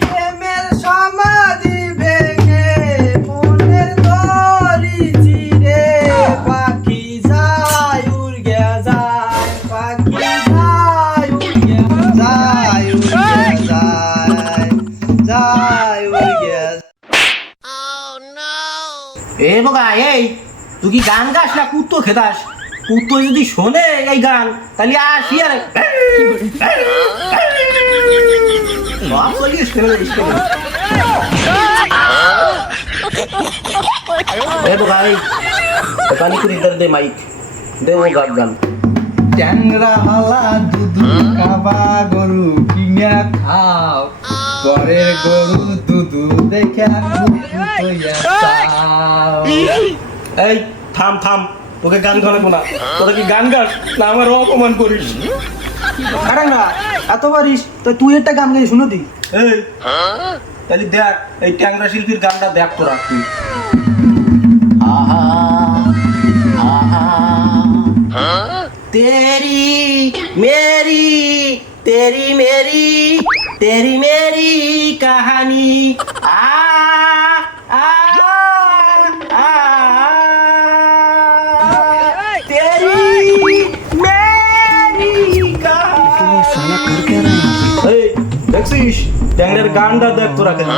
প্রেমের সমাধি ভেঙে মনের দড়ি চিরে পাখি যায় উড়ে যায়, পাখি যায় উড়ে যায়, উড়ে যায়, যায় উড়ে যায়। এ বাবা এই তুই কি গান গাস না কুত্তো খেদাস? কুত্তো যদি শোনে এই গান তাহলে আসি আর এ বাবা এই পানি করে দে মাইক দে ও গান ট্যাংরা হালা দুধু খাবা গরু কিনা খাও, ঘরের গরু দুধু দেখে এই থাম থাম, তোকে গান গানাবো না। তোরা কি গান গাস না আমার অপমান করিস? আরে না এত পারিস তো তুই একটা গান গাই শুনো দি। এই তাহলে দেখ এই ট্যাংরা শিল্পীর গানটা দেখ তোরা তুই। আহা আহা तेरी मेरी तेरी मेरी तेरी मेरी कहानी आ आ आ तेरी मेरी कहानी। এই দেখছিস ট্যাংরের গানটা দেখ তোরা কেন